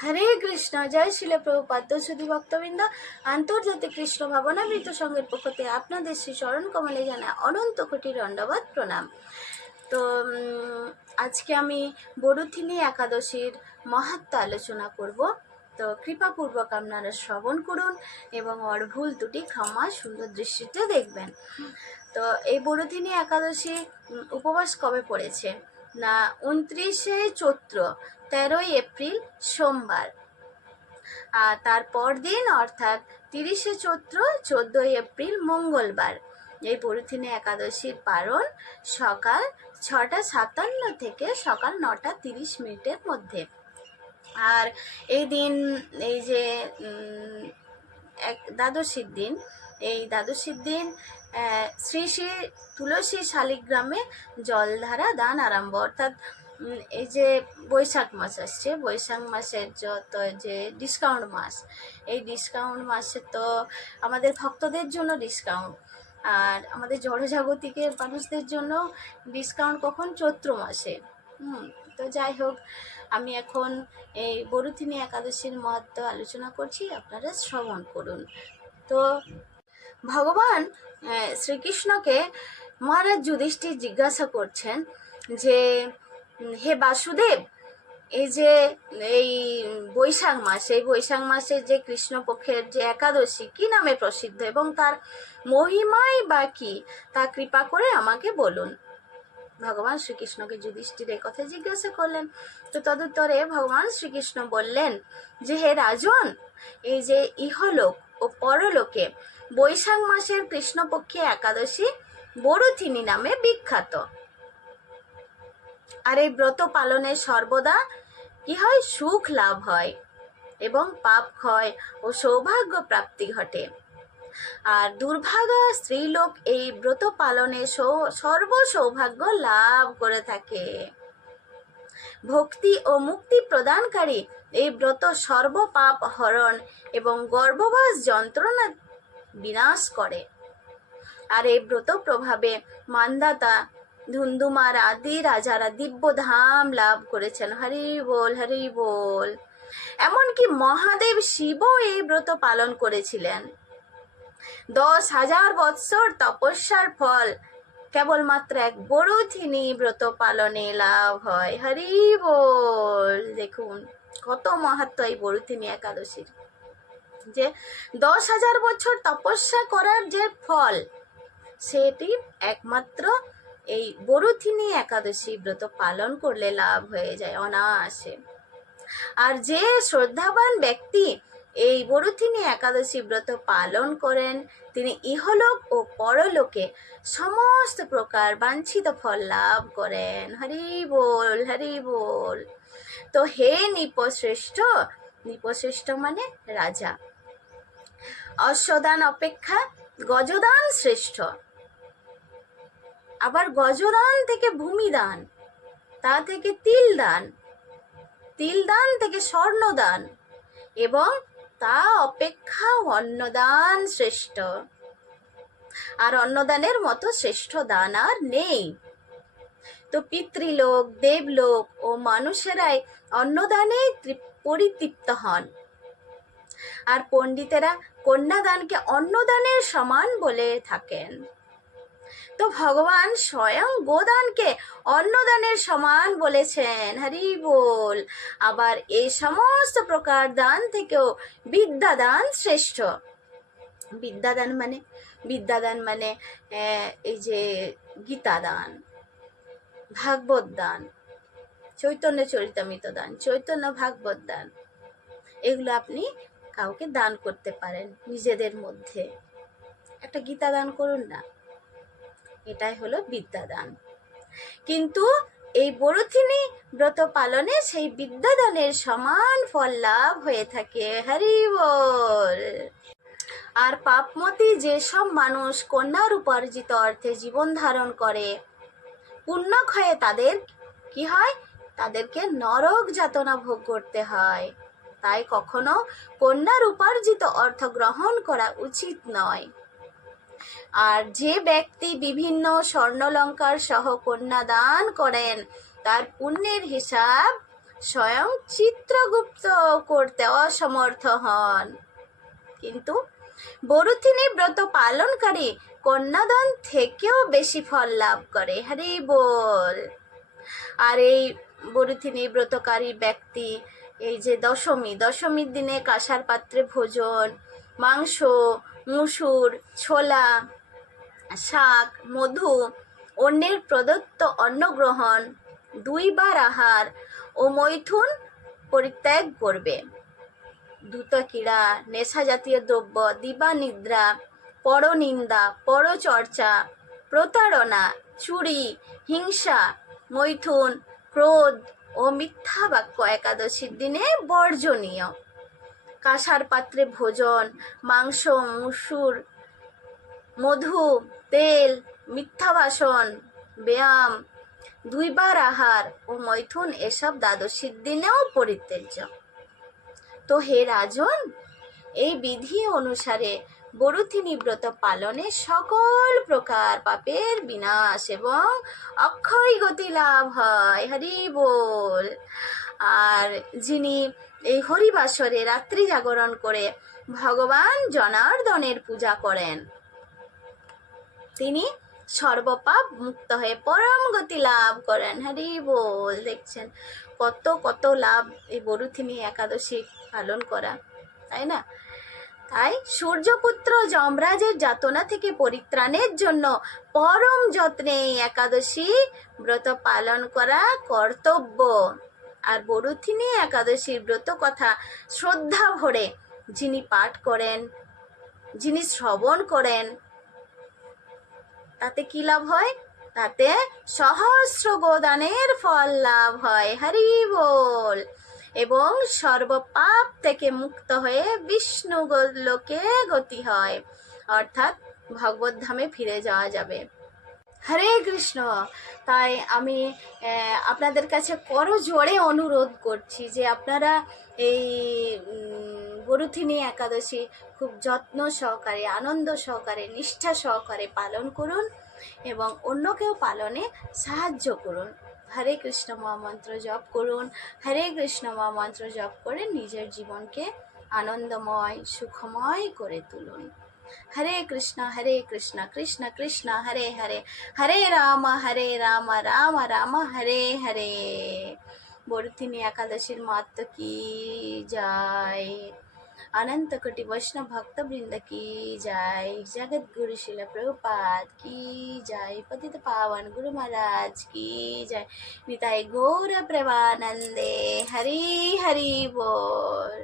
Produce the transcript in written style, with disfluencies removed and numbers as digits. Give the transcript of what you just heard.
হরে কৃষ্ণ। জয় শিল প্রভুপাদ সুধী ভক্তবৃন্দ, আন্তর্জাতিক কৃষ্ণ ভাবনামৃত সংঘের পক্ষ থেকে আপনাদের শ্রী চরণ কমলে জানায় অনন্ত কোটি দণ্ডবত প্রণাম। তো আজকে আমি বরুথিনী একাদশীর মাহাত্ম্য আলোচনা করব। তো কৃপাপূর্বক আপনারা শ্রবণ করুন এবং ওর ভুল ত্রুটি ক্ষমা সুন্দর দৃষ্টিতে দেখবেন। তো এই বরুথিনী একাদশী উপবাস কবে পড়েছে না 29শে চৈত্র 13ই এপ্রিল সোমবার, আর তারপর দিন অর্থাৎ 30শে চৈত্র 14ই এপ্রিল মঙ্গলবার। এই বরুথিনী একাদশীর পারণ সকাল 6:57 থেকে সকাল 9:30 মধ্যে। আর এই দিন এই যে দ্বাদশীর দিন, এই দ্বাদশীর দিন শ্রী শ্রী তুলসী শালিগ্রামে জলধারা দান আরম্ভ। অর্থাৎ এই যে বৈশাখ মাস আসছে, বৈশাখ মাসের যত যে ডিসকাউন্ট মাস, এই ডিসকাউন্ট মাসে তো আমাদের ভক্তদের জন্য ডিসকাউন্ট, আর আমাদের জড়জাগতিকের মানুষদের জন্য ডিসকাউন্ট কখন? চৈত্র মাসে। তো যাই হোক, আমি এখন এই বরুথিনী একাদশীর মাহাত্ম্য আলোচনা করছি, আপনারা শ্রবণ করুন। তো ভগবান শ্রীকৃষ্ণকে মহারাজ যুধিষ্ঠির জিজ্ঞাসা করছেন যে, হে বাসুদেব, এই যে এই বৈশাখ মাস, এই বৈশাখ মাসের যে কৃষ্ণপক্ষের যে একাদশী কি নামে প্রসিদ্ধ এবং তার মহিমাই বা কি, তা কৃপা করে আমাকে বলুন। ভগবান শ্রীকৃষ্ণকে যুধিষ্ঠির এই কথা জিজ্ঞাসা করলেন। তো তদুত্তরে ভগবান শ্রীকৃষ্ণ বললেন যে, হে রাজন, এই যে ইহলোক ও পরলোকে বৈশাখ মাসের কৃষ্ণপক্ষে একাদশী বরুথিনী নামে বিখ্যাত। আর এই ব্রত পালনে সর্বদা কি হয়? সুখ লাভ হয় এবং পাপ ক্ষয় ও সৌভাগ্য প্রাপ্তি ঘটে। আর দুর্ভাগা স্ত্রীলোক এই ব্রত পালনে সর্ব সৌভাগ্য লাভ করে থাকে। ভক্তি ও মুক্তি প্রদানকারী এই ব্রত সর্ব পাপ হরণ এবং গর্ভবাস যন্ত্রণা বিনাশ করে। আর এই ব্রত প্রভাবে মান্দাতা, ধুন্ধুমার আদি রাজারা দিব্য ধাম লাভ করেছেন। হরি বল, হরি বল। এমনকি মহাদেব শিবও এই ব্রত পালন করেছিলেন। 10,000 বৎসর তপস্যার ফল কেবলমাত্র এক বরুথিনী ব্রত পালনে লাভ হয়। হরি বল। দেখুন কত মাহাত্ম্য এই বরুথিনী একাদশীর, যে 10,000 বছর তপস্যা করার যে ফল, সেটি একমাত্র এই বরুথিনী একাদশী ব্রত পালন করলে লাভ হয়ে যায় অনায়াসে। আর যে শ্রদ্ধাবান ব্যক্তি এই বরুথিনী একাদশী ব্রত পালন করেন, তিনি ইহলোক ও পরলোকে সমস্ত প্রকার বাঞ্ছিত ফল লাভ করেন। হরি বল, হরি বল। তো হে নৃপশ্রেষ্ঠ, নৃপশ্রেষ্ঠ মানে রাজা, অশ্বদান অপেক্ষা গজদান শ্রেষ্ঠ। আবার গজদান থেকে ভূমিদান, তা থেকে তিলদান, তিলদান থেকে স্বর্ণদান, এবং তা অপেক্ষা অন্নদান শ্রেষ্ঠ। আর অন্নদানের মতো শ্রেষ্ঠ দান আর নেই। তো পিতৃলোক, দেবলোক ও মানুষেরাই অন্নদানে পরিতৃপ্ত হন। আর পণ্ডিতেরা কন্যাদানকে অন্নদানের সমান বলে থাকেন। তো ভগবান স্বয়ং গোদানকে অন্নদানের সমান বলেছেন। হরি বল। আবার এই সমস্ত প্রকার দান থেকেও বিদ্যাদান শ্রেষ্ঠ। বিদ্যাদান মানে এই যে গীতা দান, ভাগবত দান, চৈতন্য চরিতামৃত দান, চৈতন্য ভাগবত দান, এগুলো আপনি কাউকে দান করতে পারেন। নিজেদের মধ্যে একটা গীতা দান করুন না, এটাই হলো বিদ্যাদান। কিন্তু এই বরুথিনী ব্রত পালনে সেই বিদ্যাদানের সমান ফল লাভ হয়ে থাকে। হরি বল। আর পাপমতি যেসব মানুষ কন্যার উপার্জিত অর্থে জীবন ধারণ করে, পুণ্যক্ষয়ে তাদের কি হয়? তাদেরকে নরক যাতনা ভোগ করতে হয়। তাই কখনো কন্যার উপার্জিত অর্থ গ্রহণ করা উচিত নয়। আর যে ব্যক্তি বিভিন্ন স্বর্ণলঙ্কার সহ কন্যা দান করেন, তার পুণ্যের হিসাব স্বয়ং চিত্রগুপ্ত করতে অসমর্থ হন। কিন্তু বরুথিনী ব্রত পালনকারী কন্যাদান থেকেও বেশি ফল লাভ করে। হরি বল। আর এই বরুথিনী ব্রতকারী ব্যক্তি এই যে দশমীর দিনে কাঁসার পাত্রে ভোজন, মাংস, মুসুর, ছোলা, শাক, মধু, অন্যের প্রদত্ত অন্নগ্রহণ, 2 বার আহার ও মৈথুন পরিত্যাগ করবে। ধূতক্রীড়া, নেশা জাতীয় দ্রব্য, দিবানিদ্রা, পরনিন্দা, পরচর্চা, প্রতারণা, চুরি, হিংসা, মৈথুন, ক্রোধ ও মিথ্যা বাক্য একাদশীর দিনে বর্জনীয়। কাঁসার পাত্রে ভোজন, মাংস, মুসুর, মধু, তেল, মিথ্যা ভাষণ, ব্যায়াম, 2 বার আহার ও মৈথুন এসব দ্বাদশীর দিনেও পরিত্যাজ্য। তো হে রাজন, এই বিধি অনুসারে বরুথিনী ব্রত পালনে সকল প্রকার পাপের বিনাশ এবং অক্ষয় গতি লাভ হয়। হরি বল। আর যিনি এই হরিবাসরে রাত্রি জাগরণ করে ভগবান জনার্দনের পূজা করেন, তিনি সর্বপাপ মুক্ত হয়ে পরম গতি লাভ করেন। হরি বল। দেখছেন কত কত লাভ এই বরুথিনী একাদশী পালন করা, তাই না? তাই সূর্যপুত্র যমরাজের যাতনা থেকে পরিত্রাণের জন্য পরম যত্নে এই একাদশী ব্রত পালন করা কর্তব্য। আর বরুথিনী একাদশীর ব্রত কথা শ্রদ্ধা ভরে যিনি পাঠ করেন, যিনি শ্রবণ করেন, তাতে কি লাভ হয়? তাতে সহস্র গোদানের ফল লাভ হয়। হরি বল। এবং সর্বপাপ থেকে মুক্ত হয়ে বিষ্ণু লোকে গতি হয়, অর্থাৎ ভগবত ধামে ফিরে যাওয়া যাবে। হরে কৃষ্ণ। তাই আমি আপনাদের কাছে করজোড়ে অনুরোধ করছি যে আপনারা এই বরুথিনী একাদশী খুব যত্ন সহকারে, আনন্দ সহকারে, নিষ্ঠা সহকারে পালন করুন এবং অন্যকেও পালনে সাহায্য করুন। হরে কৃষ্ণ মহামন্ত্র জপ করুন। হরে কৃষ্ণ মহামন্ত্র জপ করে নিজের জীবনকে আনন্দময়, সুখময় করে তুলুন। হরে কৃষ্ণ কৃষ্ণ কৃষ্ণ হরে হরে, হরে রাম রাম রাম হরে হরে। বরুথিনী একাদশীর মাহাত্ম কি জয়। अनंत कोटि वैष्णव भक्त वृंद की जय। जगत गुरु शिल प्रभुपाद की जय। पतित पावन गुरु महाराज की जय। निताय गौर प्रेमानंदे। हरि हरि बोल।